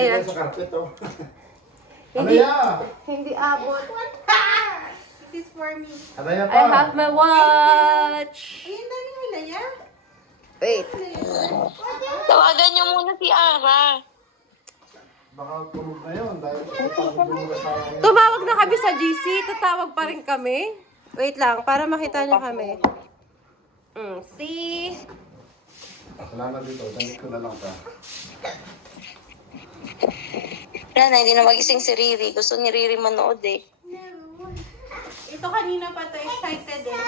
Ayan sa carpet, oh. Hindi, Alaya! hindi abot. This is for me. Alaya pa! I have my watch. Ayun na rin, Alaya. Wait. Tawagan niyo muna si Ara. Baka tulog na yun dahil pagod yung mga sa akin. Tumawag na kami sa GC. Tatawag pa rin kami. Wait lang, para makita niyo kami. See? Wala na dito, damit ko na lang pa. Wala na, hindi na magising si Riri. Gusto ni Riri manood eh. No. Ito kanina pa to, excited eh.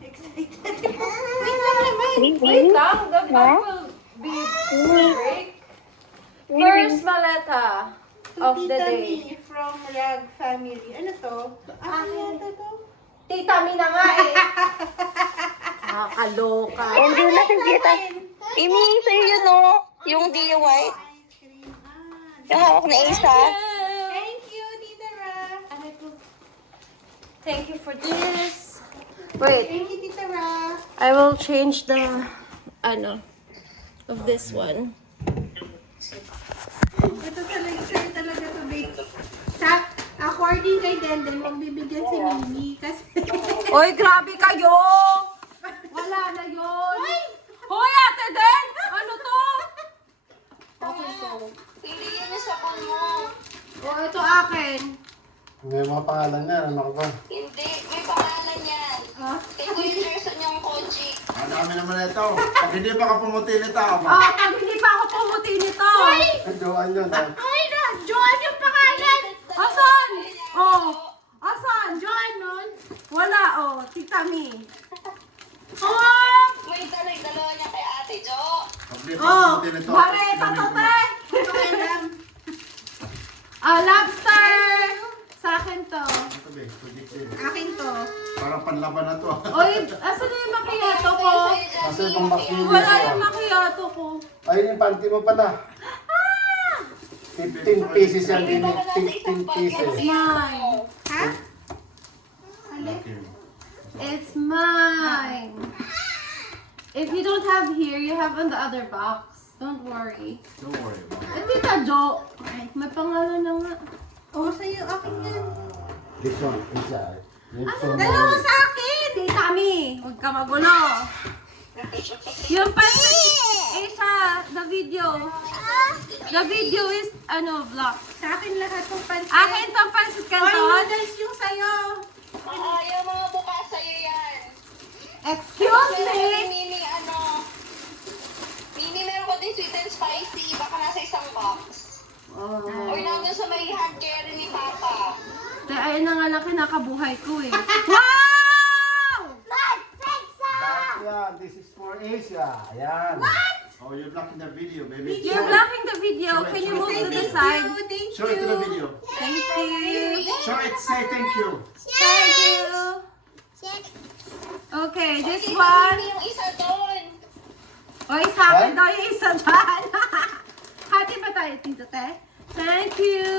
Excited. Wait lang naman. Wait lang, the vlog will be break. First maleta of the Tita day. Mi from Rag Family. Ano to? Ano yata to? Tita Mi na nga eh. Nakakaloka. Hindi na si Tita. Imi, sa'yo yun oh. Yung DIY. Ice cream. Yung hawak na isa. Thank you, Tita Ra. Thank you for this. Wait, Thank you, Tita Ra. I will change the, of this one. Ito talaga, sir, talaga to, babe. According kay Denden, magbibigyan si Mimi kasi... Oy, grabe kayo! Wala na yun! Hoy, ate Den! Ano to? Okay to. Piliin niyo sa phone mo. Oh, ito akin. May mga pangalan niya, ano ka ba? Hindi, may pangalan yan. Kay Kuya Gerson yung kotse. Ang dami naman ito. Pag hindi pa ka pumuti nito, Oh, pag hindi pa ako pumuti nito. Joan yun, ha? Ay na! Joan yung pangalan! Asan? Oh, asan? Joan nun? Wala, oh. Tita Mi. Oh! May dalawa niya kay Ate Jo. Pag hindi pa Oh! pumuti nito, Bareta to, te! Alam. Lobster! Sa akin to. Ito, be, pwede din. Akin to. Parang panlaban na to. Oy, asan na yung macchiato ko? Kasi itong bakili Wala ko. yung macchiato ko. Ayun yung panty mo pala. 15 pieces yan din. 15 pieces. Mine. Ha? Okay. It's mine. If you don't have here, you have on the other box. Don't worry. Don't worry about it. Eh, Tita Jo. May pangalan na nga. Oo, sa'yo. Akin yan. This one, isa. This one. Dalawa sa akin! Tita Mi, huwag ka magulo. Yung pansit, siya, the video. The video is, vlog. Sa akin lahat ng pansin. Akin tong pansit Ay, canton. noodles yung sa'yo. Oo, yung mga bukas sa'yo yan. Excuse Mini, me. Mini, meron ko din sweet and spicy. Baka nasa isang box. Oh. Or nandun sa may hand carry ni Papa. Ayun na nga lang kinakabuhay ko eh. Wow! Yeah, this is for Asia. Ayan. What? Oh, you're blocking the video, baby. You're blocking the video. Show it, Can you show move it. to the side? Thank Show it to the video. Thank you. Show it, say thank you. Thank you. Okay, this Kasi one. Mini yung isa doon. Oy, sa akin daw yung isa dyan. Hati ba tayo, Tito Te? Thank you.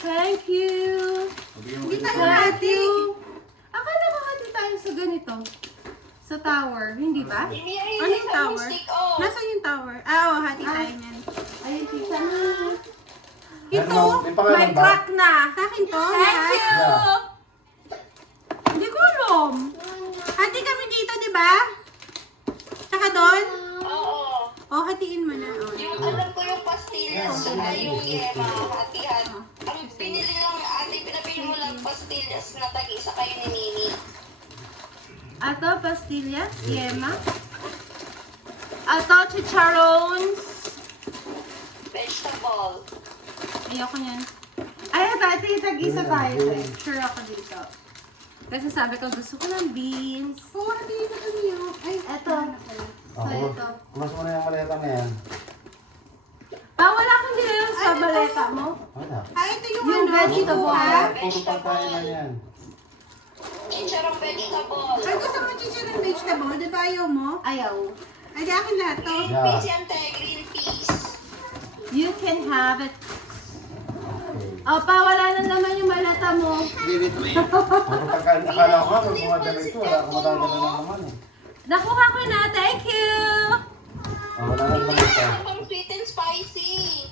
Thank you. Hindi Thank you. Akala ba hati tayo sa ganito? Sa tower, hindi ba? Mini, Ano yung tower? stick off. Nasaan yung tower? Oo, hati tayo niyan. Ayun, tita na. Ito, May pangalan May ba? crack na. sa akin to. Thank lahat. you. Yeah. Hindi ko alam. Hati kami dito, di ba? Tsaka doon? Oo. O, hatiin mo na. O. Yung alam ko yung pastillas, saka yung yema, hatihan. Ang pinili lang, pinabili mo lang pastillas na tag-isa kayo ni Mini. Ato, pastillas, yema. Ato, chicharrones. Vegetable. Ayoko niyan. Ay, dati tag-isa tayo. Sure ako dito. Kasi sabi ko, gusto ko ng beans. Oo, hatiin na kami yun. Ay, Eto. Oh, ito. kumas mo na yung maleta na yan. Wala kang dinala sa baleta mo. Wala. ito yung, Yung ano. vegetable. Ha? Puro pagkain na yan. Chicharong vegetable. Ay, gusto mo chichir ng vegetable? Di ba ayaw mo? Ayaw. Ay, di akin lahat to. Yeah. Peas yan, te, green peas. You can have it. Okay. Opa, wala na naman yung maleta mo. Puro pagkain. Akala ko nga, pag mga damit ko, wala akong madadala na naman eh. Nakuha ko na. Thank you. Oh, wala nang damit ka. Pang sweet and spicy.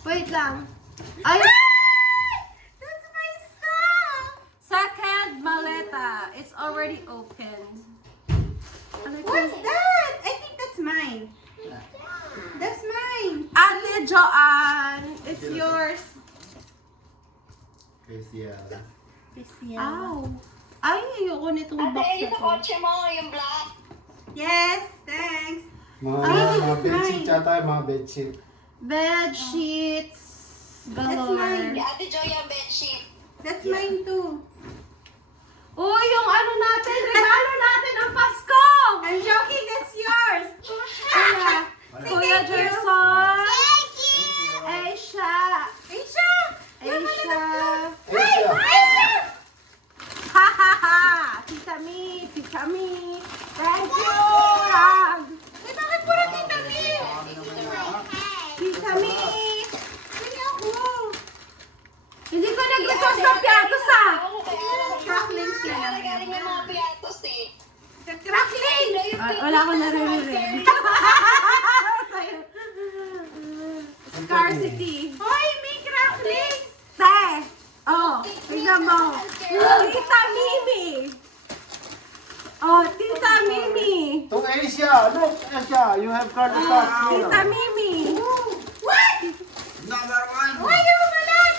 Wait lang. Ay! That's my stuff! Second maleta. It's already opened. What's that? I think that's mine. That's mine. Ate Joanne, it's yours. Kasi Ow. Ay, ayoko nitong Ate, box na yung sa to. kotse mo, yung black. Yes, thanks. mga bedsheet yata, mga bedsheet. Bed sheets. That's Galore. mine. Kay Ate Joy yung bedsheet. That's mine too. Oh, yung ano natin, regalo natin ng Pasko! I'm joking, that's yours. Kuya, Kuya Gerson. Aisha. Aisha! Aisha. Asia! Ha ha ha! Tita Mi, Tita Mi. Thank you! Rag. Eh, bakit puro Tita Mi? Tita Mi. Sige ako. Hindi ko nag-request ng piatos ah. Ako kay Ara. Cracklings na Kaya lang. galing yung mga piatos eh. Crackling! Wala ko naririnig. Scarcity. Hoy, may cracklings! Te! Oh, tignan mo. Tita Mimi. Oh, Tita Mimi. To Asia! Look, Asia! You have cardstock here. Tita Mimi. What? Number one! Why you malat?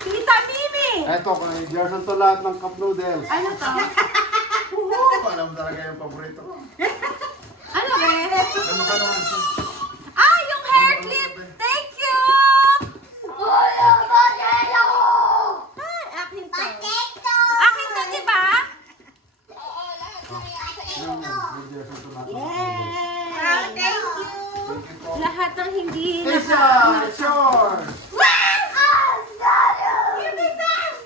Tita Mimi. Eto, kay Gerson to lahat ng cup noodles. Ano to? Alam talaga yung paborito ko. Ano ba? Ano ka naman siya? Ah, yung hair clip. Thank you. Akin to. Akin to, di ba? Oo, lahat na yan sa iyo. Kay Gerson to lahat ng cup noodles. Oh, thank you. Thank you po. Lahat ng hindi Asia! It's yours! Give me some!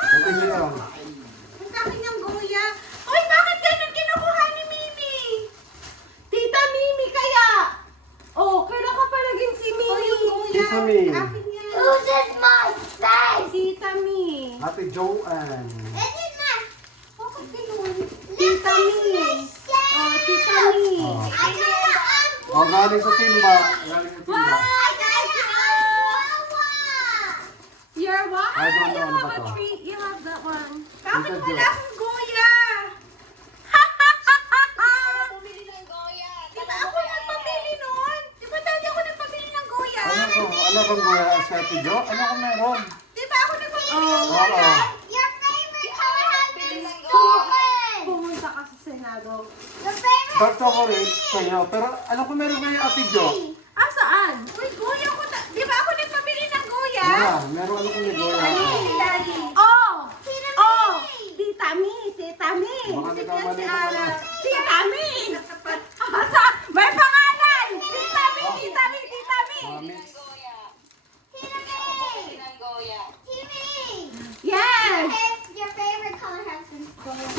Pati siya. Ang sa akin yung goya. Hoy, bakit ganun kinukuha ni Mimi? Tita Mimi kaya. Oh, kailan ka pa naging si Oh, Mimi? yung goya. Tita Mi. Akin yan. Tita Mi. Ate Joanne. Bakit ganun? Tita Mi. Oh, Tita Mi. Oh, galing sa timba. Galing sa timba. You're what? I don't know, You ano ba have a to? treat. You have that one. Bakit Tita wala Jo. akong goya? Bumili ng Goya. Di ba ako nagpapili noon? Di ba dati ako nagpapili ng goya? Ano bang goya sa Ate Jo? Ano kung meron? Di ba ako nagpapili ng Oh. goya? Oo. Bumili ng Goya. Pumunta ka sa Senado. Dark chocolate kayo. Pero alam ko meron kayo Ate Jo. Ah, saan? Uy, goya ko na. Di ba ako nagpapili ng goya? Meron ano kung may goya. Si Daddy. Oh! Oh! Tita Mi! Tita Mi! Baka nagkamali ka na. Tita Mi! Asa? May pangalan! Tita Mi! Tita Mi! Tita Mi! Mix. Goya. Bumili ng Goya. Yes! Your favorite color has been gold.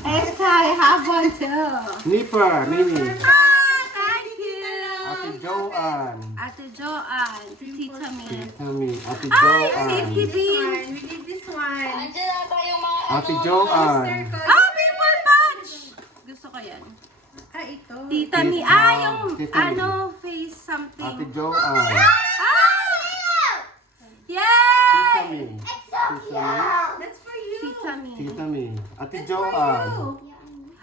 Yes, I have one too. Nipper, Mimi. Ah, thank you! Ate Joanne. Ate Joanne. Tita Mi. Tita Mi. Ate Ay, Joanne. safety pin! We did this one. Andiyan na tayong mga Ate Joanne. Ah, paper punch! Gusto ko yan. Ah, ito. Tita Mi. Ah, yung Tita Mi. ano, face something. Ate Joanne. Ah! Tita Yay! Mi. That's for you. Tita Mi. Tita Mi. Ate Joanne.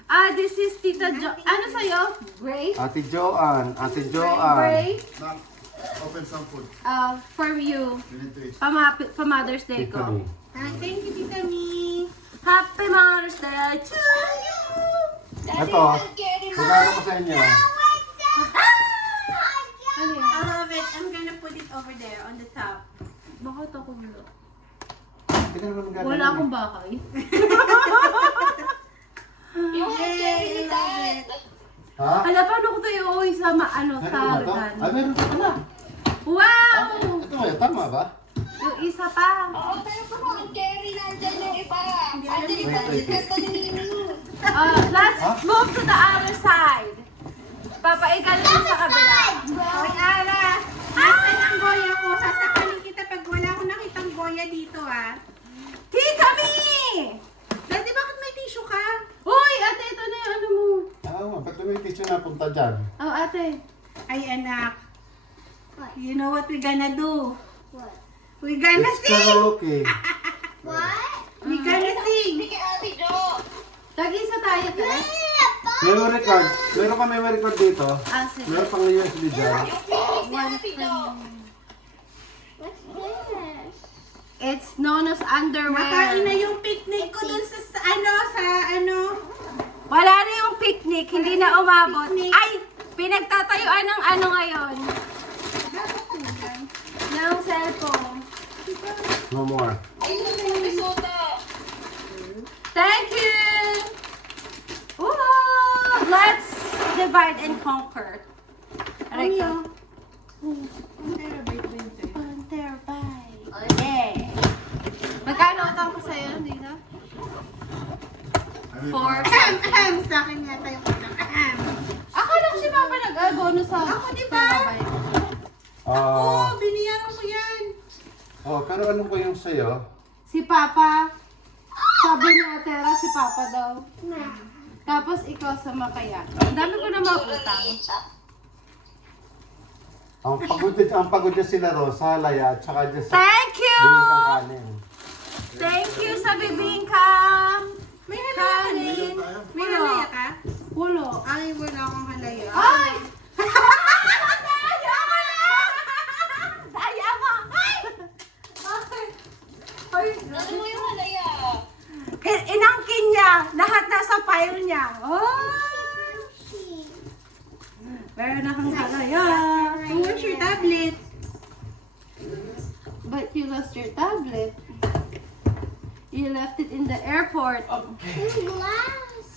Ah, this is Tita Jo. Ano sa'yo? Grace? Ate Joanne. Ate Joanne. Grace? Open some food. For you. You need to eat. Pa Mother's Day Tita ko. Mi. Ah, thank you, Tita Mi. Happy Mother's Day to you! Ito. Regalo ko sa inyo. Ano yun? I love it. I'm gonna put it over there on the top. Bakit ako wala? Hindi ka naman gagawin. Wala akong bakay. Yung cherry ni Dad. Ha? Ala, paano ko tayo uuwi sa ano, sa Meron ba to? Regan? Ah, meron pa pala. Wow! Ito nga, tama ba? Yung isa pa. Oo, pero kung ang cherry nandyan yung iba. Andyan yung pagkikita ni Mimi. Let's Ha? move to the other side. Papaigal mo sa kabila. Hoy, Ara. Nasaan ang goya ko? Sasakalin kita pag wala akong nakitang goya dito, ah. Tita Mi! Daddy, bakit may tissue ka? Uy, ate, ito na yung ano mo. Ah, ba't may tissue na punta dyan? Oh, ate. Ay, anak. You know what we're gonna do? What? We're gonna It's sing! karaoke. What? We're gonna sing! Sige, Ate Jo. Tag-isa tayo, te. Memory card. Meron ka memory card dito. Ah, sige. Meron pang USB dyan. Yung Ate Jo. What's this? It's known as underwear. Nakain na yung picnic ko dun sa ano. Wala na yung picnic, hindi na umabot. Picnic. Ay, pinagtatayuan ng ano ngayon? Ng cellphone. No more. Ay, may soda. Thank you! Ooh, let's divide and conquer. Aray ko. Okay. Magkano utang ko sa'yo, Dina? 4. Sa akin yata yung utang. Akala ko si Papa nag-bonus sa Ako, di ba? Ah, Biniyaran mo yan. pero alam ko yung sa'yo. Si Papa, sabi niya, Tera, si Papa daw. Tapos ikaw sa Makaya. Ang dami ko na mga utang. Ang pagod niya sila Rosa, Laya, at saka dyan sa Thank you! biling kanin. Thank you sa bibingka! May halaya ka din. Kanin! May halaya ka? Pulo. Ay, wala akong halaya. Ay! Daya mo na! Daya mo! Ay! Ay! Ano mo yung halaya? Inangkin niya. Lahat nasa file niya. Oh! Meron akong halaya. Where's your tablet? But you lost your tablet. You left it in the airport. Glass.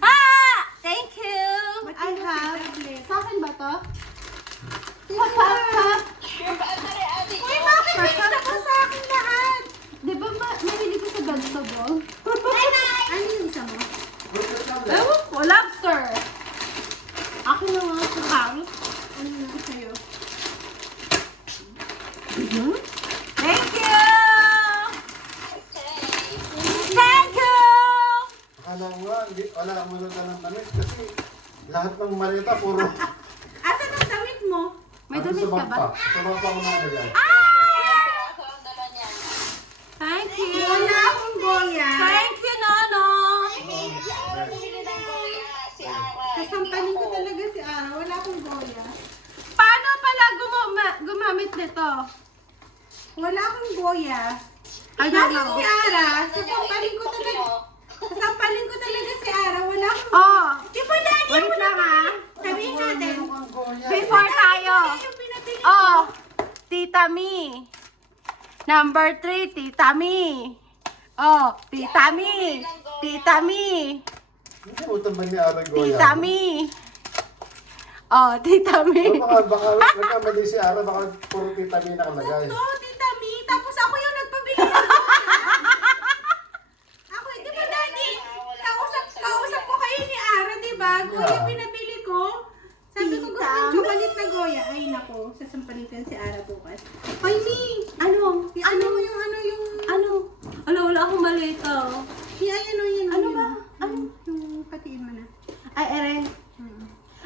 Ah! Thank you! What I is your have... tablet? Sa akin ba to? Hop, hop, hop. Sure ba? Ate Jo. Uy, bakit mix na pa sa akin lahat? Di ba mahilig ko sa vegetable? Ano yung isa mo? Ewan ko, lobster. Akin na nga sa carrot. Ano yung sa'yo? Thank you! Okay. Thank you! Akala mo nga, wala mo na ng damit kasi lahat ng malita puro. Asan ang damit mo? May Ano damit sa ka bag ba? pa? Sa bag pa ko na nilagay. Ah! Kaso ang dala niya. Thank you! Wala akong goya. Thank you, Nono! Si Ara bumili ng goya. Si Ara. Kasampalin ko talaga si Ara. Wala akong goya. Paano pala gumamit nito? Wala akong goya. I don't Bakit know. si Ara? Kasampalin ko talaga. Kasampalin ko talaga si Ara. Wala akong Oh! Di ba dati Wait mo lang, na ah. sabihin natin. Before tayo. Yung pinapili ko. Oh! Tita Mi. Number 3, Tita Mi. Oh, Tita Mi. Tita Mi. Hindi mo ba ni Aray Goya? Tita Mi. Oh, Tita Mi. Baka nagkamali si Ara, baka puro Tita Mi nakalagay. No, Tita Mi. Tapos ako yung nagpabili ng goya. Ako, di ba dati? Kausap ko kayo ni Ara, di ba? Goya Yeah. pinabili ko. Sabi ko gusto ng chocolate na goya. Ay, nako. Sasampalin ko yan si Ara bukas. Hoy, Mi! Ano? Ano yung Ano? Wala akong malito. Yan. Ano ba? Ano? Yung patiin mo na. Ay, ere.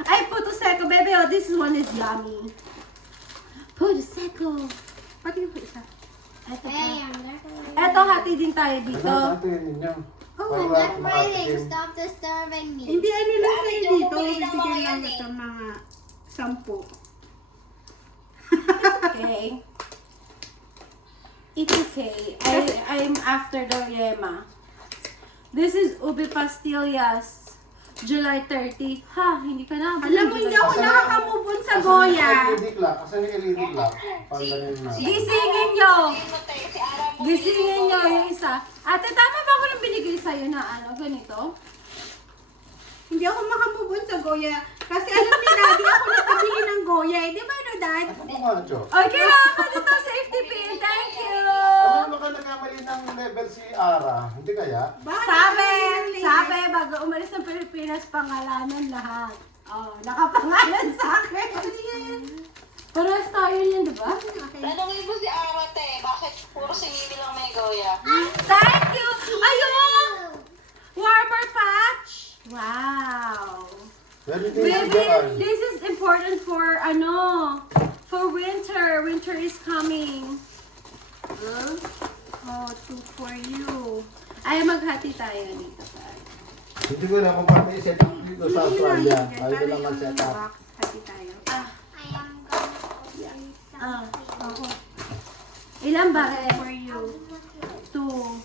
Ay, puto seco, baby. Oh, this one is yummy. Puto seco. Patiin ko isa. Eto pa. Hey, I'm decorating. Eto, hati din tayo dito. Ano natin ninyo? Oh, Para I'm decorating. makatikim. Stop disturbing me. Hindi, ano lang sa'yo Ate Jo, dito. bumili ng mga Bibigyan lang yan eh. ito mga 10. Okay. It's okay. I'm after the yema. This is ube pastillas. July 30. Ha, hindi ka na. Alam mo, hindi ako nakakamubon sa goya. Kasi may LED clock. Pag ganun na. Gisingin nyo. Si Ara bumili Gisingin ng nyo goya. yung isa. Ate, tama ba ako nang binigay sa'yo na ano, ganito? Hindi ako makamubon sa goya. Kasi alam ni Daddy, ako nagpabili ng goya. Eh. Di ba, no, Dad? Ano mo nga, Jo? Okay, ako dito, safety pin. Thank you. Ano naman ka nagkamali ng level si Ara? Hindi kaya? Bakit Sabi, bago umalis ng Pilipinas, pangalanan lahat. Oh, nakapangalan sa akin. Parehas tayo yan, di ba? Tanungin mo si Ara, te. Bakit puro si Mimi lang may goya? Thank you! Ayun! Warmer patch! Wow! Very Baby, tasty yan. this is important for ano? For winter. Winter is coming. Oh, 2 for you. Ay, maghati tayo dito. Hindi ko na kung paano i-set up dito sa Australia. Ayaw ko lang mag-set up. Box. Hati tayo. I am going to Ah, Oo. ilan ba? For you. 2.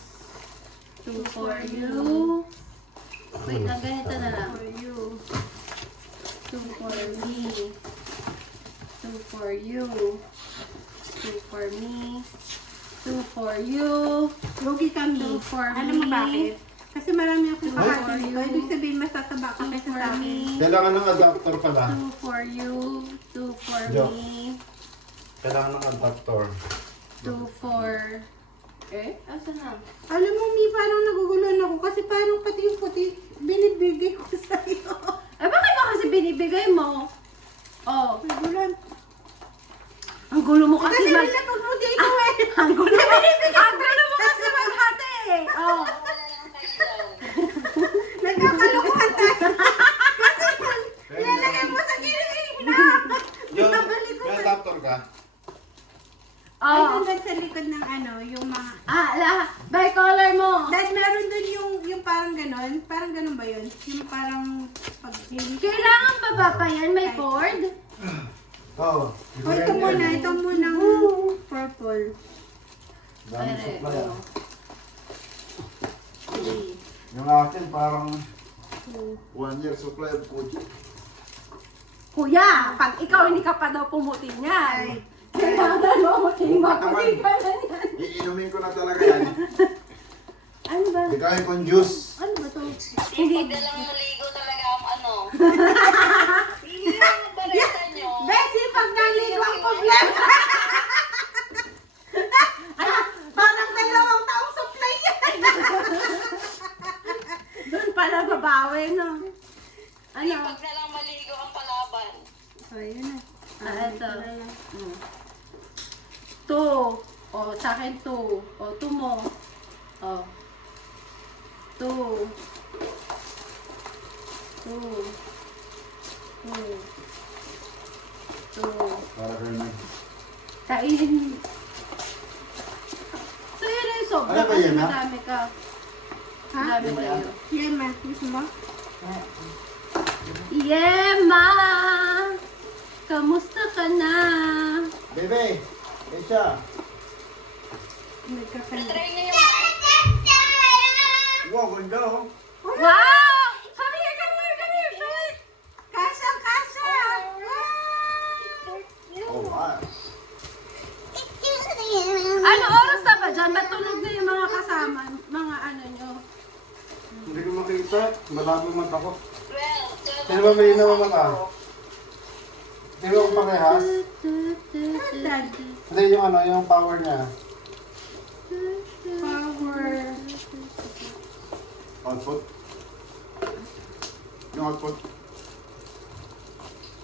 2 for you. Wait, ang ganito na lang. For you. 2 for me. 2 for you. 2 for me. 2 for you. Lugi kami. 2 for Alam mo me. bakit? Kasi marami akong Two kakati for dito. you. Ibig sabihin masasaba ka 2 kaysa for sa akin. me. Kailangan ng adapter pala. 2 for you. 2 for Jo. me. Kailangan ng adapter. 2 for... Eh? Asan na? Alam mo, Mi, parang naguguluhan ako kasi parang pati yung puti binibigay ko sa'yo. Eh, bakit ba kasi binibigay mo? Oh, Naguluhan. ang gulo mo kasi Kasi mag... nilapag mo dito eh. Ang gulo mo. Ang gulo mo kasi maghati eh. Oh. Wala lang kayo lang. Nagkakalokohan tayo. Kasi nilalagay mo sa gilid eh. Yung adapter ka? Ay, Oh. hanggang sa likod ng ano, yung mga... Bicolor mo. Dahil meron dun yung parang ganon ba yun? Yung parang pag... Kailangan ba ba pa yan? May cord? Oo. O, ito muna purple. Daming supply ah. oh. 3. Yung akin parang 1 year supply of Koji. Kuya, pag ikaw hindi ka pa daw pumuti niyan. Ay. Kailangan mo maging Bukat maputi naman. ka na yan. Iinumin ko na talaga yan. Ano ba? Ikaw kong juice. Ano ba to? Hindi. Pag dalang maligo talaga ang ano. Hindi yung barita nyo. Bessie, pag naligo ang problema. Parang 2 taong supply yan. Doon pala babawi, no? Ano? Pag dalang maligo ang palaban. So, yun na. Ito. 2. O, sa akin 2. O, 2 mo. O. 2. 2. 2. 2. Para kayo nag... Kainin. So, yun na yung sobra Ano ba kasi yan, ha? madami ka. Ha? Madami Yan ba kayo. Yan ma. Gusto mo? Yema! Kamusta ka na? Bebe! Esha! Nagkakalit. Try nyo yung Wow, ganda oh! Wow! Come here, come here, come here! Show it! Kasha! Oh, ah. Ano oras na ba dyan? Matulog na yung mga kasama, mga ano nyo. Hindi ko makita. Malabo mata ko. 12. Sino ba may namamata? Sino ang parehas? Dad. Hindi yung ano, yung power niya. Power. Output. Yung output.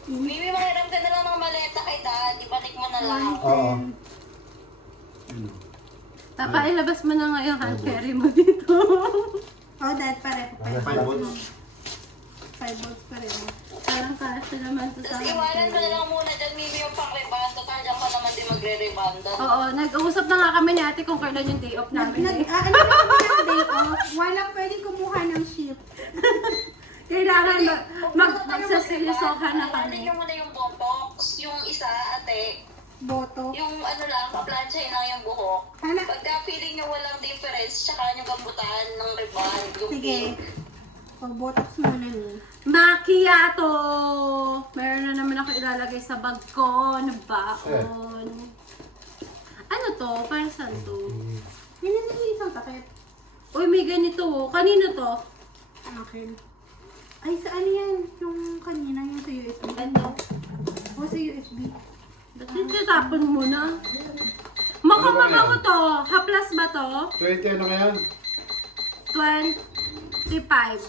Mimi, makiram ka na lang ng maleta kay Dad. Ibalik mo na lang. Oo. Papa, ilabas mo na nga yung hand carry mo dito. Oh, Dad, pare. 5 volts. 5 volts pa rin. Parang kasi naman to sa Tapos iwanan mo na lang muna dyan, Mimi, yung pang-reband. Total, dyan ka naman din magre-rebanda. Oo, nag-uusap na nga kami ni ate kung kailan yung day off namin eh. Ano na yung day off? Walang pwedeng kumuha ng shift. Kailangan magsaseryosohan na Alin kami. nyo muna yung botox. Yung isa, ate, Boto. yung ano lang, paplansyahin lang yung buhok. Hala. Pagka feeling nyo walang difference, tsaka nyo gambutan ng reband, yung Sige. pink. O, botox muna ni. Macchiato! Meron na naman ako ilalagay sa bag ko na baon. Ano to? Para saan to? Yan na yung isang takip. Uy, may ganito oh. Kanino to? Akin. Ay, saan yan? Yung kanina, yung sa USB. Ano? O, sa USB. Ba't tinatapon mo na? Makamama mo to. Haplas ba to? 20 ano ngayon? 25.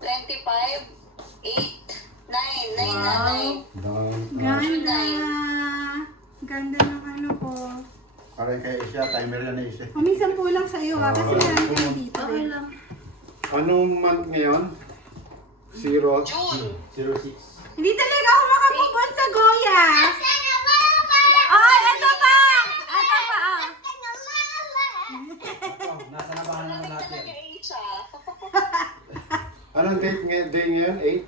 25, 8, 9, 9 na 9. Ganda. Ganda ng ano ko. Parang kay Isha, timer yan na Isha. Umisan po lang sa iyo ha, kasi meron kami dito. Okay eh. lang. Anong month ngayon? 0. June. 06. Hindi talaga sa Goya. Ay, ito pa! Ito pa, ah. Oh, nasa nabahan na Talaga natin. Asia. Anong date day ngayon? 8?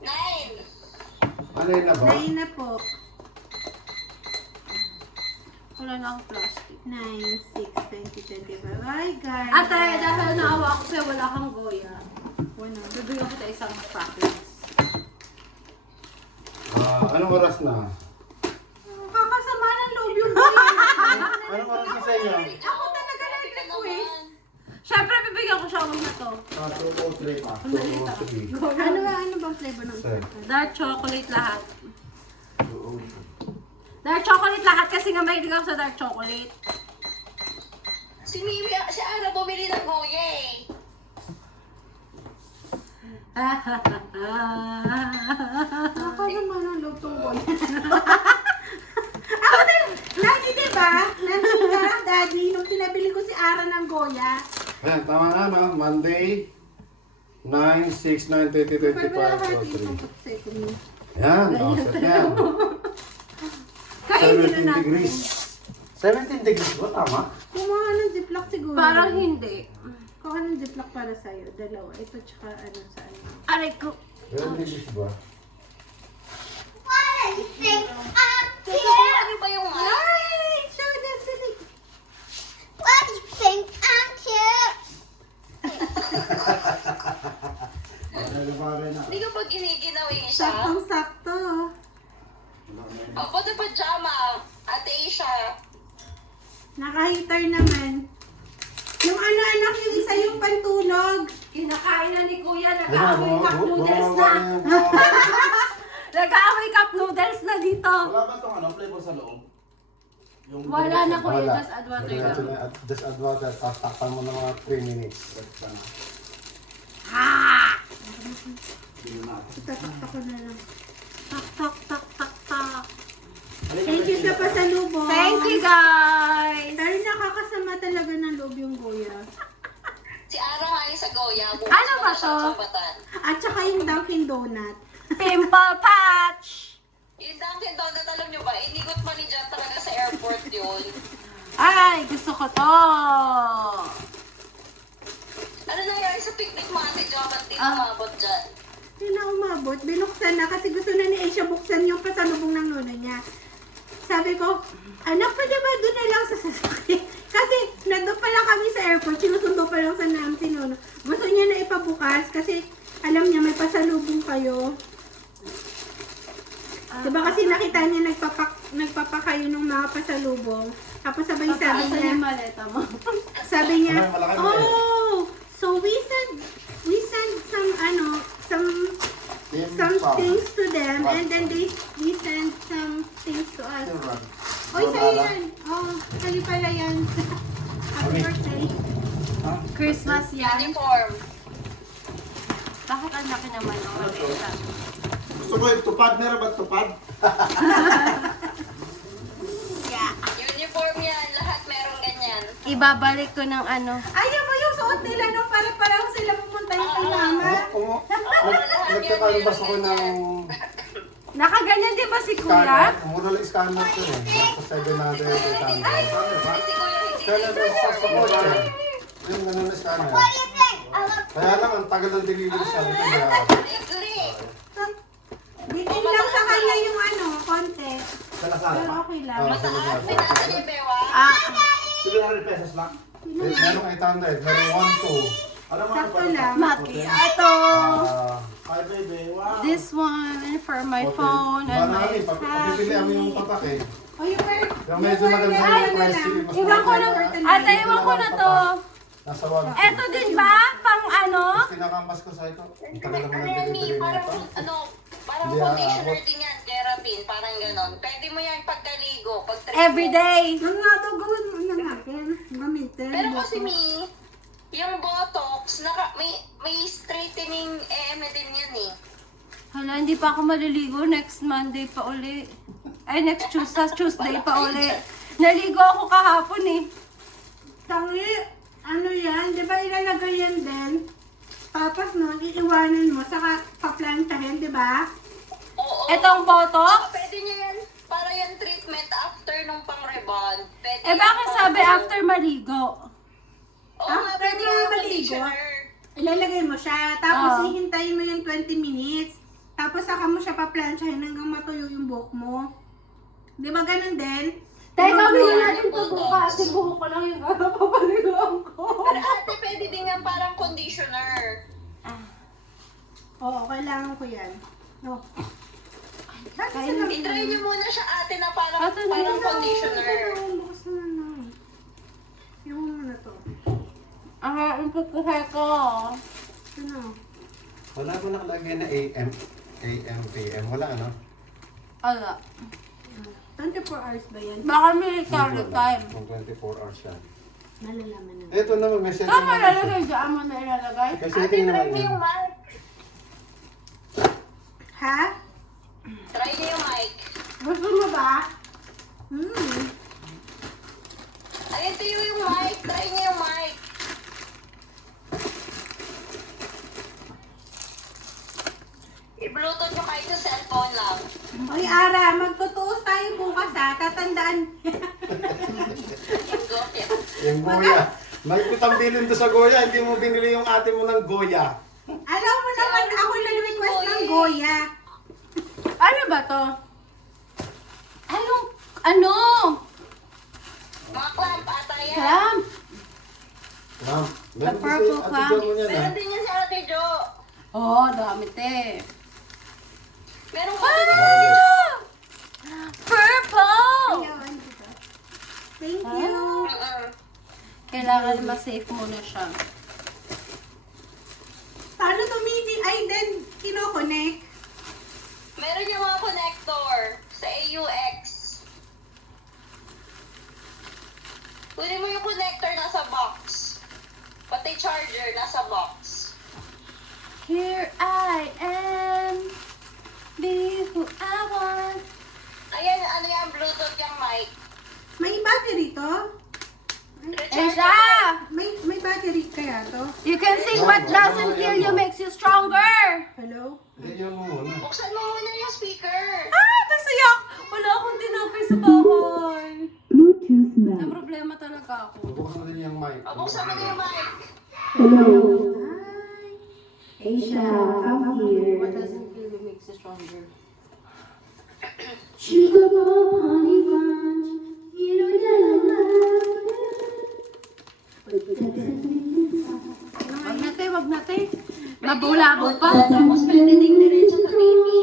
9. Ano yun na ba? 9 na po. Wala na akong plastic. 9, 6, 20, 25. Ay, guys. Ate, dahil naawa ako sa'yo, wala kang goya. Wala. Bibigyan ko tayo isang package. Anong oras na? Kakasama ng loob yung Goya. Anong oras na sa inyo? Ako talaga nag-request. Siyempre, bibigyan ko siya ulit na to. 203 pa. 203. Ano bang flavor ng Sir. Dark chocolate lahat. 203. Dark chocolate lahat kasi nga mahilig ako sa dark chocolate. Si Mimi, si Ara bumili ng Goya eh. Nakasama ng loob tong Goya. Ako din. Lagi diba? Nandun ka lang, Daddy, nung pinabili ko si Ara ng Goya. Ayan, tama na, no? Monday, 9, 6, 9, 30, 25, 03. Yan, set yan. Kainin na 17 natin. degrees. 17 degrees ba? Tama? Kumuha ng ziplock siguro. Parang hindi. Kuha ng ziplock para sa'yo. Dalawa. Ito tsaka ano sa ano. Aray ko. 17 degrees ba? Ano ba yung mic? Ay! Show them to the... Ano ba rin na? Hindi ka pag giniginawin siya. Saktong-sakto. O, pati pajama. Ate Asia. Naka-heater naman. Yung ano anak, yung isa yung pantulog. Kinakain na ni Kuya. Ayan, Nag-aamoy cup noodles na. Nag-aamoy cup noodles na dito. Wala ba itong ano, flavor sa loob? Yung Wala na Kuya. Wala. Just add water Lagyan natin lang. na- Just add water. Tapos takpan mo ng mga 3 minutes. Tatak ko na lang. Tak, tak, tak, tak, tak. Thank you sa pasalubong. Thank you, guys. Pero nakakasama talaga ng loob yung Goya. Si Ara nga yung sa Goya. Ano ba to? At saka yung Dunkin' Donut. Pimple patch. Yung Dunkin' Donut, alam nyo ba, inigot pa ni Jan talaga sa airport yun. Ay, gusto ko to. Ano nangyari sa picnic mo, Ate Jo? Ba't di umabot dyan? Hindi na umabot. Binuksan na kasi gusto na ni Asia buksan yung pasalubong ng lolo niya. Sabi ko, anak, pwede ba doon na lang sa sasakyan? Kasi nandun pa lang kami sa airport, sinusundo pa lang sa namin si Nono. Gusto niya na ipabukas kasi alam niya may pasalubong kayo. Diba kasi nakita niya nagpapakayo ng mga pasalubong. Tapos sabi Asan niya, yung maleta mo? sabi niya, Malaki ba eh? oh, so we sent some things to them and then they sent some things to us. Oy, sa'yo yan. Oh, sa'yo pala yan. Happy birthday. Christmas yan. Uniform. Bakit ang laki naman ng maleta? Gusto mo yung tupad? Meron ba tupad? Uniform yan. Lahat meron ganyan. Ibabalik ko ng ano. Ayaw mo yung suot nila nung para sila pumunta yung kasama. Nagkakalabas ako ng Nakaganyan di ba si scanner. Kuya? Mura lang scanner ko eh. Nasa 700, 800. Kasi kuya hindi Kaya lang sa kotse. Yung ganun na scanner. Kaya lang, ang tagal ng delivery sabi ko nila. libre. Bitin lang sa kanya yung ano, konti. Sa Lazada Pero pa? okay lang. Oo, sa Mataas, Lazada. pinasa niya yung bewa. 700 pesos lang? Merong 800, merong 1, 2. Alam mo Sakto lang. Macchiato. Ay, baby, wow. This one for my phone and my Pagpipilihan mo yung tatak eh. O yung mer- Yung medyo maganda Ay, yung price. lang. mas Iwan ko na. maganda. Ate, iwan ko na to. Nasa 1. Eto din ba? Pang ano? Pinakampas ko sa ito. Ang tagal naman Ano ng yan, Mi? delivery Parang, nito. parang Hindi, conditioner aabot. din yan. Therapin, parang ganon. Pwede mo yan pagkaligo, pag Every day. Yung nga to, gawin mo na natin. Gamitin. Pero kasi Mi, yung Botox, may straightening din yan eh. Hala, hindi pa ako maliligo. Next Monday pa uli. Ay, next Tuesday pa uli. Naligo ako kahapon eh. Tangi, ano yan? Di ba ilalagay yan din? Tapos no, iiwanan mo, saka paplantahin, di ba? Oo, Itong botox? Pwede niya yan, para yan treatment after nung pang-rebond. Pwede Eh, bakit sabi after maligo? Oo Ah, nga, pwede pero nga maligo. conditioner. Ilalagay mo siya, tapos Ah. hihintayin mo yung 20 minutes. Tapos saka mo siya paplansyahin hanggang matuyo yung buhok mo. Di ba ganun din? Teka, Yung bilhin blower. natin ito bukas. Kasi buhok ko lang yung papaliguan ko. Pero ate, pwede din yan parang conditioner. Oo, kailangan ko yan. No. Bakit Kaya sila- I-try niyo muna siya ate na parang, Ate, parang nila. conditioner. Bukas na na. Yung muna to. Yung pupuhay ko. Ano? Wala ko nakalagay na AM, PM. Wala ano? Ala. 24 hours ba yan? Baka may carry time. Kung 24 hours yan. Malalaman na. Ito naman, may setting Tama naman siya. lalagay dyan mo na ilalagay? May Ate, setting try naman niyo yan. yung mic. Ha? Try niyo yung mic. Gusto mo ba? Ayun, tuyo yung mic. Try niyo yung mic. I-bluetooth nyo kahit sa cellphone lang. Oy, Ara, magtutuos tayo bukas ha. Tatandaan. Yung gokya. Yung Goya. Magpitang bilin to sa Goya, hindi mo binili yung ate mo ng Goya. Alam mo naman, ako nag-request ng Goya. Ano ba to? Ano? Mga clamp ata yan. Clamp? Ma'am, meron The purple kasi clamp. ate Jo mo yan Meron ha. din yan si Ate Jo. Oh, dami te. Meron ka Ah! din. Purple! Ayun, dito. Thank you. Kailangan ma-safe muna siya. Paano tumiti? Ay, then, kino-connect. Meron yung mga connector sa AUX. Kunin mo yung connector nasa box. Pati charger nasa box. Here I am, be who I want. Ayan, ano yan, Bluetooth yung mic. May battery to? Esa! May battery kaya to? You can sing what doesn't kill you makes you stronger. Hello? Hindi yun mo muna. Buksan mo muna yung speaker. Nasiyak! Wala akong tinapay sa bahay. May problema talaga ako. Bubukas mo din yung mic. O, buksan mo na yung mic. Asia, come here. What doesn't kill you makes you stronger. Sugar bomb, honey bunch, you know Wag na te. Mabulabo pa. Tapos pwede din diretso sa baby.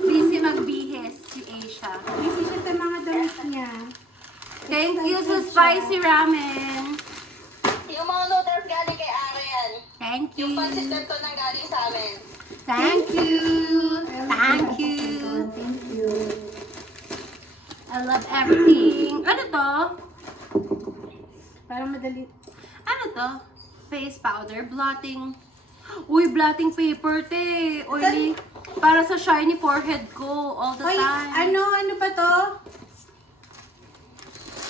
Busy magbihis si Asia. Busy siya sa mga damit niya. Thank you sa spicy ramen. Yung mga noodles galing kay Arian. Thank you. Yung pansit canton nang galing sa amin. Thank you. Thank you. Thank you. I love everything. Ano to? Parang madali. Ano to? Face powder, blotting. Uy, blotting paper, te. Oily. Para sa shiny forehead ko all the Oy, time. ano ba to?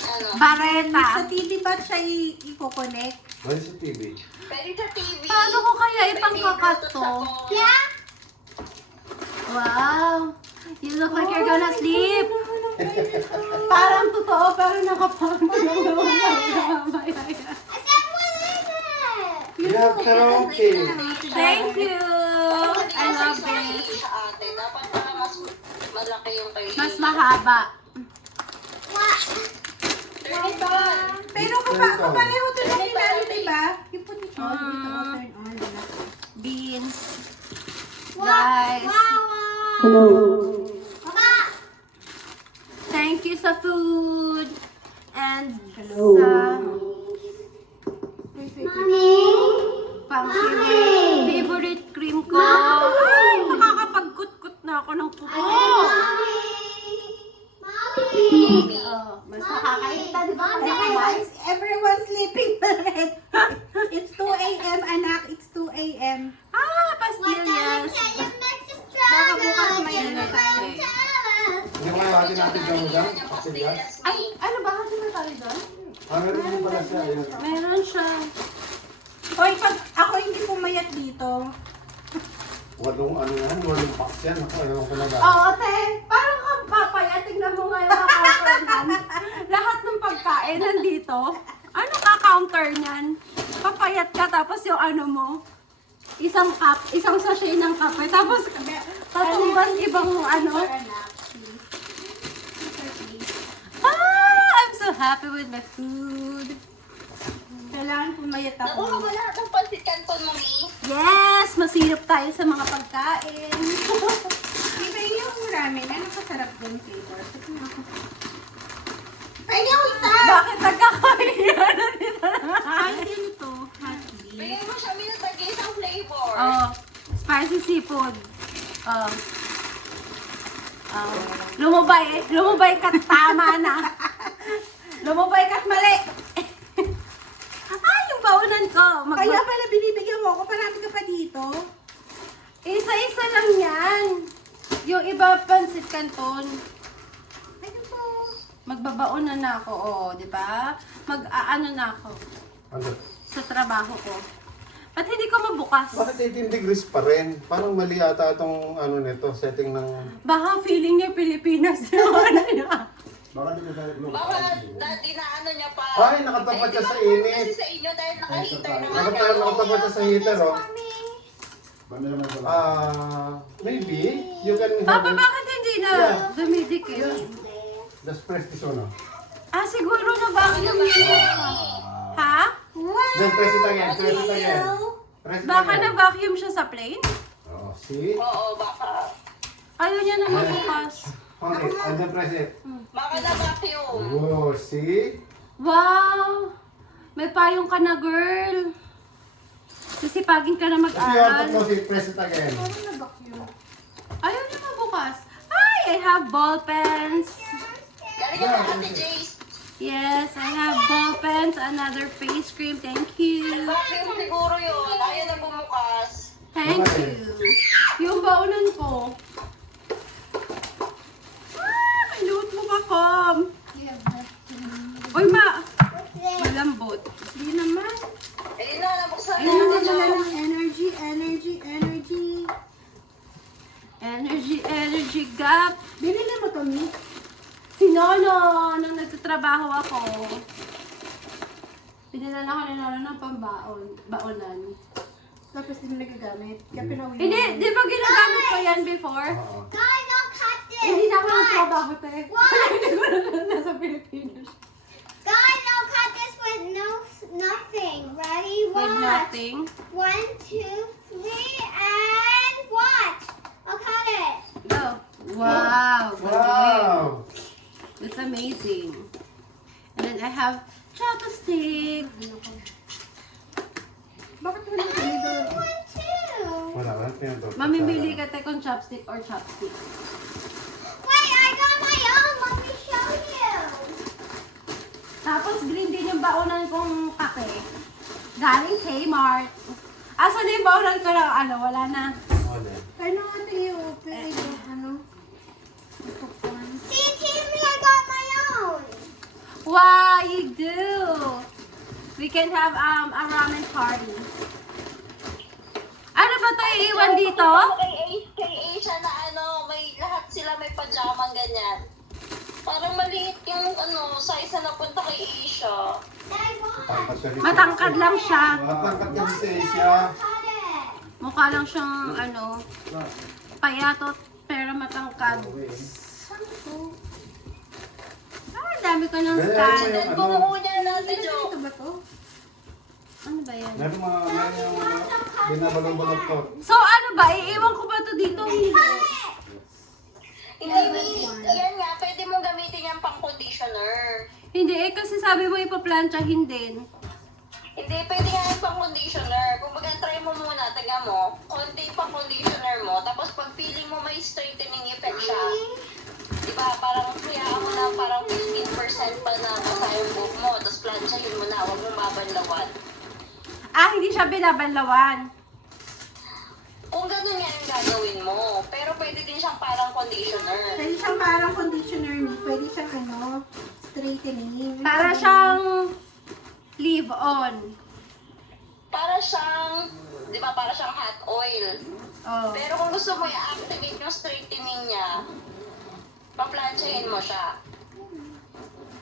Ano? Bareta. Sa TV ba siya i-connect? Pwede sa TV. Pwede sa TV. Paano ko kaya ipangkakat to? Yeah. Wow. You look like you're gonna sleep. Parang totoo, pero nakapangit lang naman. You have karaoke. Thank you. I love it. Ate, dapat para mas malaki yung kayo. Mas mahaba. Turn it on. Pero kapareho to lang ni Lalo, diba? You put it on, dito, turn on. Beans. Guys. Thank you sa food. And sa pang favorite cream ko. Ay, makakapagkut-kut na ako ng kuko. Oh, mas nakakaita, di ba? Everyone's sleeping already. It's 2 a.m. anak, it's 2 a.m. Pastillas. Baka bukas may ano tayo. Hindi mo yung ate natin dyan mo dyan? Pastillas? Ay, ano ba? Kasi may tayo doon? Meron din pala siya. Ayun. Meron siya. Hoy, pag ako hindi pumayat dito, Walong ano yan, walong packs yan. Ako, alam ko na ba? Oo, te. Parang kang papaya. Tignan mo ngayon ka-counter niyan. Lahat ng pagkain nandito. Ano ka-counter niyan? Papayat ka, tapos yung ano mo, isang cup, isang sachet ng kape, tapos katumbas ibang ano. Anak, please. I'm so happy with my food. Kailangan pumayat Nakuha ako. mo lahat ng pansit canton mo, Mi. Yes! Masirap tayo sa mga pagkain. Iba yung ramen na nakasarap doon flavor. Pwede ako isa! Bakit nagkakahiya na dito? Ay, din ito. Hotly. Bigay mo siya, Mi, ng tag-isang flavor. Oh, spicy seafood. Oh. Oh. Lumubay ka't tama na. Lumubay ka't mali. Yung baunan ko. Kaya pala binibigyan mo ako, parami ka pa dito. Isa-isa lang yan. Yung iba pansit canton. Ano po? Magbabaon na ako, oh, di ba? Mag-aano na ako Ano? sa trabaho ko. Ba't hindi ko mabukas? Bakit 18 degrees pa rin? Parang mali ata itong ano nito, setting ng... Baka feeling niya Pilipinas yung ano niya. Baka hindi ka Baka dati na ano niya pa. Ay, nakatapat siya sa init. Kasi sa inyo dahil naka-heater naman. Nakatapat siya sa heater, oh. Maybe you can Papa, have it. bakit hindi na dumidikit? Just press this one, oh. Ah, siguro na vacuum niya. Ha? Then press it again, press it again. Press it Baka again. na vacuum siya sa plane? Oh, see? Oo, baka. Ayaw niya na mabukas. Okay, and then press it. Baka na vacuum. Oh, see? Wow! May payong ka na, girl. Sisipagin ka na If you want to mag-aral. close it, press it again. Ayaw niya mabukas. Ay, I have ball pens. Galing ka sa Ate Jace. Yes, I have ball pens. Another face cream. Thank you. Vacuum siguro yun. Ayaw na bumukas. Thank you. Yung baunan ko. May loot mo ka, Kom. Uy, malambot. Hindi naman. Eh, na, nabuksan na Ayun natin na yun. lang. Energy, energy, energy. Energy gap. Binili mo to, Mi? Si Nono, nung nagtatrabaho ako. Pinilan ako ni Nono ng baonan. Tapos hindi mo nagagamit. Kaya pinauwi mo. Hindi, di ba ginagamit ko yan before? Oo. Guys, don't cut this. Hindi na ako nagtrabaho, te. What? Hindi ko na nasa Pilipinas. Guys, don't cut this with nothing. Ready? With Watch. nothing. 1, 2, 3, and watch. I'll cut it. Go. Wow. galing. Wow! It's amazing. And then I have chopstick. Bakit mo nito? I want to. Wala, wala pinatulog. Mamimili ka tayo kung chopstick or chopstick. Wait, I got my own. Let me show you. Tapos green din yung baunan kong kape. Galing Kmart. Asan na yung baunan ko ng ano? Wala na. Wala. Ano ate i-open? Ano? See, Timmy, I got my own. Wow, you do. We can have a ramen party. Ano ba ito iiwan dito? Kay Asia na ano, may lahat sila may pajama ganyan. Parang maliit yung ano, size na napunta kay Asia. I want. Tangkad ka rin. Matangkad lang siya. Matangkad ka rin sa Asia. Cut it. Mukha lang siyang ano, payatot pero matangkad. Ah, dami ko ng Ganyan stand. mo yung ano. Kumuha niya natin, Jo. Ito ba to? Ano ba yan? Meron mga binabalong-balong to. So ano ba? Iiwan ko ba ito dito? Hindi, yan nga, pwede mong gamitin yan pang conditioner. Hindi eh, kasi sabi mo ipaplantsahin din. Hindi, pwede nga yung pang conditioner. Kung baga, try mo muna, taga mo, konti pang conditioner mo, tapos pag feeling mo may straightening effect siya, diba, parang kuyaan mo na parang 15% pa na basa yung buhok mo, tapos planchahin mo na, huwag mong babanlawan. Ah, hindi siya binabanlawan. Kung ganun nga yung gagawin mo, pero pwede din siyang parang conditioner. Pwede siyang parang conditioner, Mi. Pwede siyang ano, straightening. Para siyang leave-on. para siyang, di ba, para siyang hot oil. Oh. Pero kung gusto mo i-activate yung straightening niya, paplansyahin mo siya.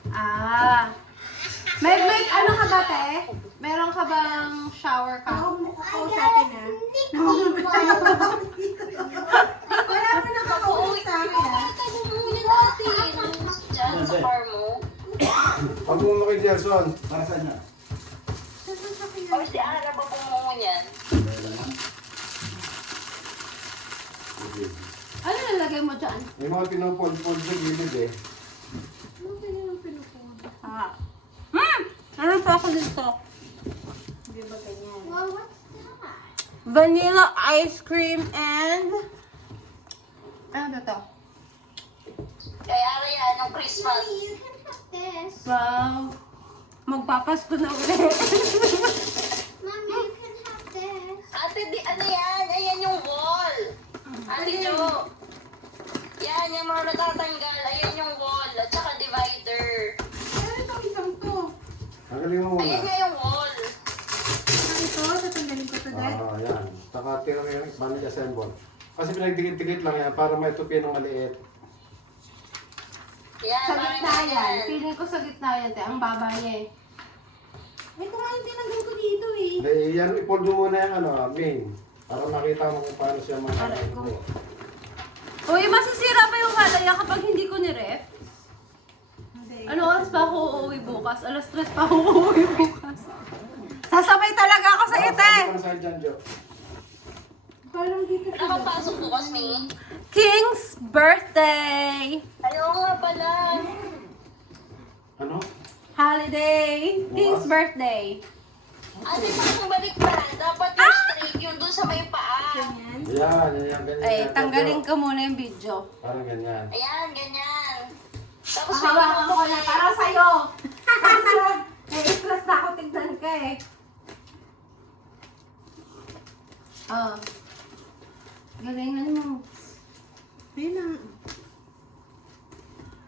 Ah. May ano ka ba, te? Meron ka bang shower Ako cap? mo kakausapin na. Wala mo nakakausap sa akin ah. Tago mo muna natin. Diyan sa car mo. Pag mo kay Gerson. Para saan niya? O si Ara ba pumungo niyan? Ano nalagay mo dyan? May mga pinupod-pod sa gilid eh. Ano ganyan ang pinupuno? Ah. Ano pa ako dito? Hindi ba ganyan? Well, what's that? Vanilla ice cream and... Ano ba to? Kay Ara yan, yung Christmas. You can have this. Wow. Magpapasko na ulit. Mommy, you can have this. Ate, ano yan? Ayan yung wall. Ate Jo. Yan, yung mga natatanggal. Ayan yung wall. At saka divider. Ano itong isang to? Tanggalin mo Ayan muna. nga yung wall. Ano ito? Tatanggalin ko to dahil. Yan. Saka tira mo yung paano i-assemble. Kasi pinagdikit-dikit lang yan para may tupi ng maliit. Yan, Sa parang gitna yan. ganyan. Feeling ko sa gitna yan, te. Ang baba niya eh. Ito nga yung tinanggal ko dito eh. Hindi, yan, i-fold mo muna yung main. Para makita mo kung paano siya mga... Aray ko. Uy, masisira pa yung halaya kapag hindi ko ni-ref? Hindi. Ano oras pa ako uuwi bukas? Alas 3 pa ako uuwi bukas. Sasabay talaga ako sa ite! Sabi ko na sa'yo dyan, Jo. Parang dito siya. Nakapasok bukas ni. King's birthday! Ayaw nga pala. Ano? Holiday! King's Bukas? birthday! Ate, parang balik pa. Dapat yung straight yun dun sa may paa. Ganyan. Yan, ganyan. Ay, ganyan, tanggalin Jo. ko muna yung video. Parang ganyan. Ayan, ganyan. Tapos may Hawakan ko na eh. para sa'yo! Nai-stress na ako, tignan ka eh. Oh. Galingan mo. Ayun na.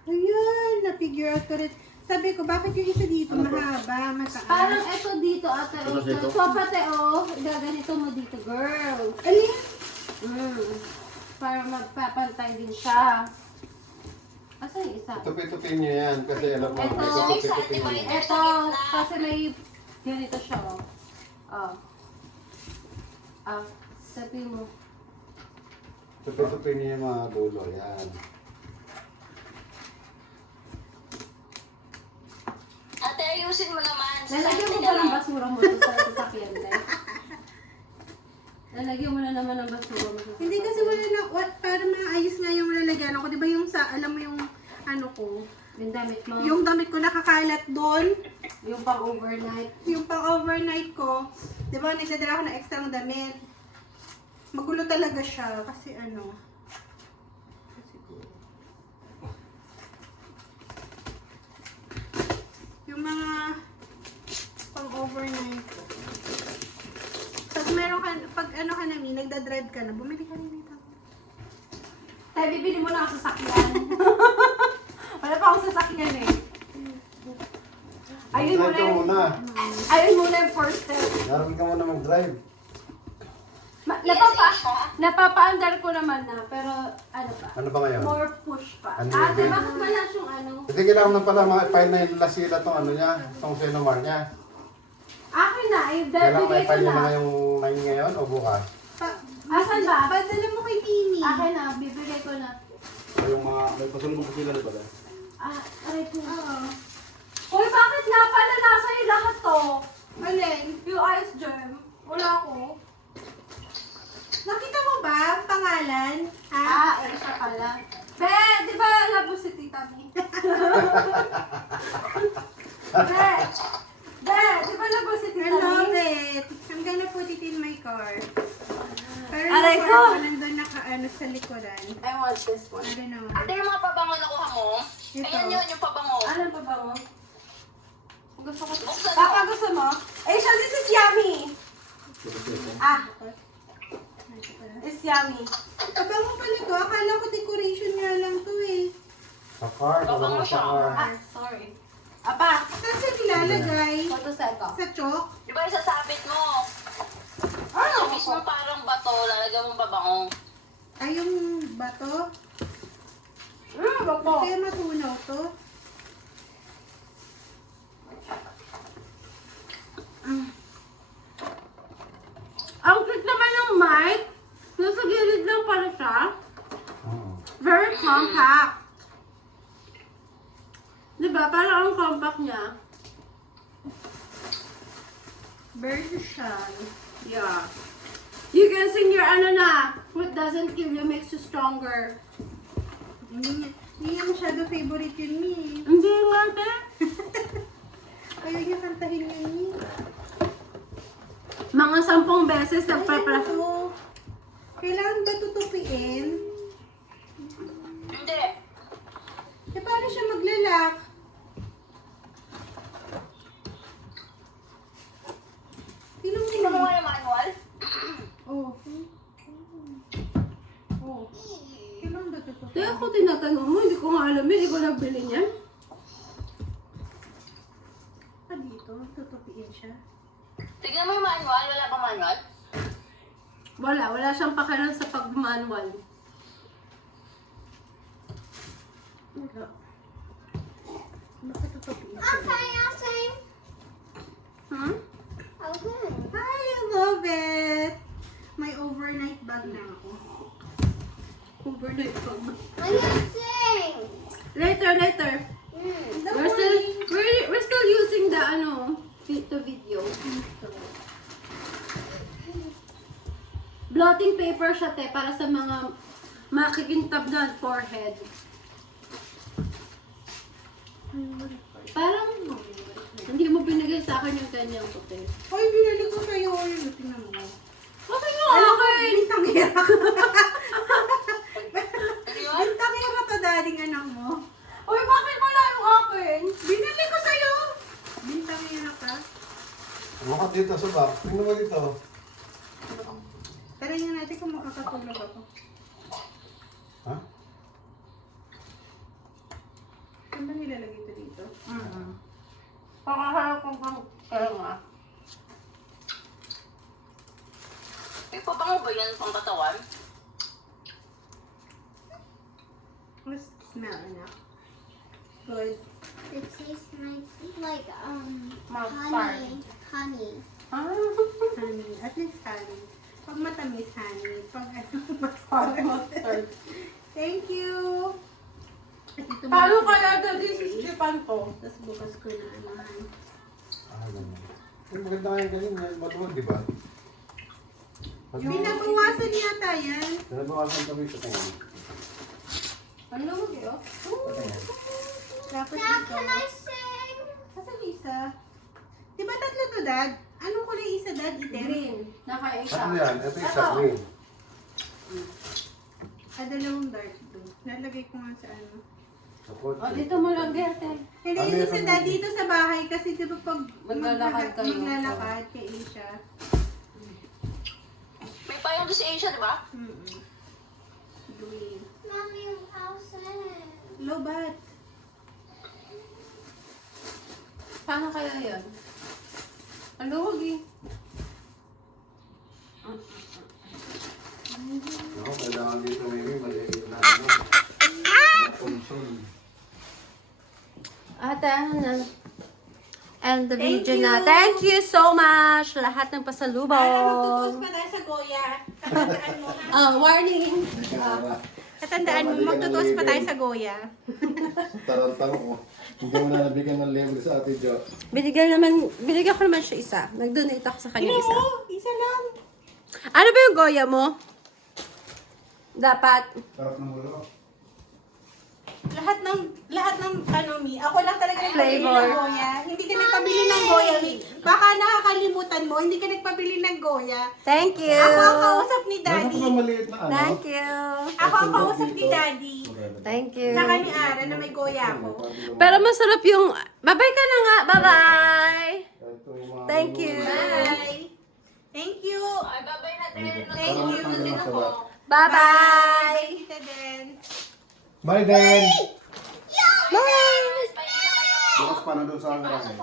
Ayun, na-figure out ko rin. Sabi ko, bakit yung isa dito mahaba, mataas? Parang eto dito, ate. Ano Oh. dito? So, pati oh. Gaganito mo dito, girl. Alin? Para magpapantay din siya. Asa yung isa? Tupi-tupi niyo yan kasi alam mo, Ito, may tupi-tupi niyo. Ito, kasi may ganito siya, oh. Oh. Ah, sabi mo. Tupi-tupi niyo yung mga dulo, yan. Ate, ayusin mo naman. Lalagyan mo Sasakit ba ka ng lang. basura mo ito sa sasakyan, te? Lalagyan mo na naman ng basura mo. sa Hindi kasi wala na, para maayos nga yung lalagyan ako. Di ba yung sa, alam mo yung, ano ko, Yung damit mo. yung damit ko nakakalat doon, Yung pang overnight. yung pang overnight ko, di ba nagdadala ako ng extra ng damit. Magulo talaga siya kasi ano. Yung mga pang overnight ko. Pag meron ka, pag ano ka na, nagda-drive ka na, bumili ka rin nito. Tayo, bibili mo na ako sasakyan. Wala pa akong sasakyan eh. Ayun Drive ka muna. Ayun muna yung first step. Narating ka muna mag-drive. Napapaandar ko naman na, pero ano pa? Ano ba ngayon? More push pa. Ano Ate, yun? bakit malas yung ano? Hindi kailangan na pala ma-file na yung lasila tong ano niya, tong senomar niya. Akin na, Kailangan bibigay ko ma-file niya na. na yung 9 ngayon o bukas? Asan ba? Padala mo kay Tini. Akin na, bibigay ko na. O yung mga, may pasalubong ko sila na pala. Ah, aray ko. Oo. Uy, bakit nga pala nasa iyo lahat to? Alin? Yung ice gem. Wala ko. Nakita mo ba ang pangalan? Ha? Ah, eh, siya pala. Be, di ba labo si Tita B? Be, di ba labo si I Tita B? love it. I'm gonna put it in my car. Pero Aray yung ko. ko nandun nakaano sa likuran. I want this one. Ano naman? Ate, yung mga pabango na kuha mo. Ito. Ayan yun, yung pabango. Ano pa ba mo? Gusto ko. Buksan mo. Papa, gusto mo? Aisha, this is yummy. Ah, it's yummy. Abango pala to. Akala ko decoration nga lang to eh. Sa car, Pabango sa siya. car. Ah, sorry. Apa, Saan siya nilalagay? photo set ko. Sa chalk? Di ba isasabit mo? Sa mismo parang bato, lalagyan mong babango. Ay, yung bato. Bako. Kaya matunaw to. Ang cute naman ng mic. Nasa gilid lang pala siya. Oo. Very compact. Diba? Parang ang compact niya. Version. Yeah. You can sing your ano na. What doesn't kill you makes you stronger. Hindi niya masyado favorite yun, Mi. Hindi nga, te. Ayaw niya kantahin yun, Mi. Mga 10 beses Ayan nagpapra... to. Kailangan ba tutupiin? Hindi. Eh, paano siya maglalak? Tinong Tingnan mo nga yung manual. Oh. Oh. Kailangan ba tutupiin? Te, ako tinatanong mo. Hindi ko nga alam. Hindi ko nabili niyan. Ah, dito. Tutupiin siya. Tingnan mo yung manual. Wala bang manual? Wala. Wala siyang pakialam sa pag-manual. Wala. Baka tutupiin siya. Okay, I'll sing. Hmm? Okay. I love it! May overnight bag na ako. Overnight pag... I'm gonna sing. Later. Mm. We're still using the ano, the video. Blotting paper siya, te, para sa mga makikintab na forehead. Parang, hindi mo binigay sa akin yung kanyang puti. Hoy, binili ko sa'yo. Ay, tingnan mo. Okay nga, okay. Bintangera ka. Ano yun? Bintangera to, dating anak mo. Uy, bakit wala yung akin? Binili ko sa'yo. Bintangera ka. Bukat dito sa back. Tingnan mo dito. Tara nga natin kung makakatulog ako. Ha? Saan ba nilalagay ito dito? Pakaharap ko kang kaya nga. May pabango ba yan pang katawan? Let's smell enough. Good. It tastes nice, like Mouth-fart. honey. Ah, Honey. At least honey. Pag matamis, honey. Pag ano, parang mustard. mustard. Thank you. At ito Paano mga- kaya dali-sisipan to? Tapos bukas ko na naman. Ah, ganun. Yung maganda nga yung ganyan. Maluwag, di ba? Pinabawasan yata yan. Pinabawasan kami sa kanya. Ano mo kayo? Dapat Now dito. can I sing? Asan isa? Di ba tatlo to, Dad? Anong kulay isa, Dad? Itim? Green. Naka-isa. Ano yan? Ito yung sa green. Dalawang dark blue. Nalagay ko nga sa ano. Sa kotse. O, dito mo lang, Gerte. Hindi, Ano yung yung isa, pag- Dad, dito sa bahay. Kasi di ba pag Maglalakad kayo. maglalakad kay Asia. May payong doon si Asia, di ba? Green. Mommy, I'll sing. Lobat. Paano kaya yan? Ang luwag eh. Ako, kailangan dito may maliit na ano. Console. Ate, and the Thank video you. na. Thank you so much. Lahat ng Para pasalubong. magtutuos pa tayo sa Goya. Tatandaan mo, ha? Warning. Tatandaan mo, magtutuos pa tayo sa Goya. Tarantang ko. Hindi mo na nabigyan ng libre sa ate Jo. Binigyan ko naman siya isa. Nag-donate ako sa kanya isa. Oo, isa lang. Ano ba yung Goya mo? Dapat. Sarap ng mulo. Lahat ng ano, Mi. Ako lang talaga nagpabili Flavor. ng Goya. Hindi ka nagpabili ng Goya, Mi. Baka nakakalimutan mo, hindi ka nagpabili ng Goya. Thank you. Ako ang kausap ni Meron Daddy. pa maliit na ano? Thank you. Ako ang kausap ni Daddy. Thank you. Tsaka ni Ara na may Goya ako. Pero masarap yung... Bye-bye ka na nga. Bye-bye. Ito yung mga Thank you. Bye! Thank you! Ay, babay na din. Thank you. Nagtutulog na din ako. Bye-bye. Bye, Tita Den. Bye then! Bye. Bukas pa na doon sa hanggang.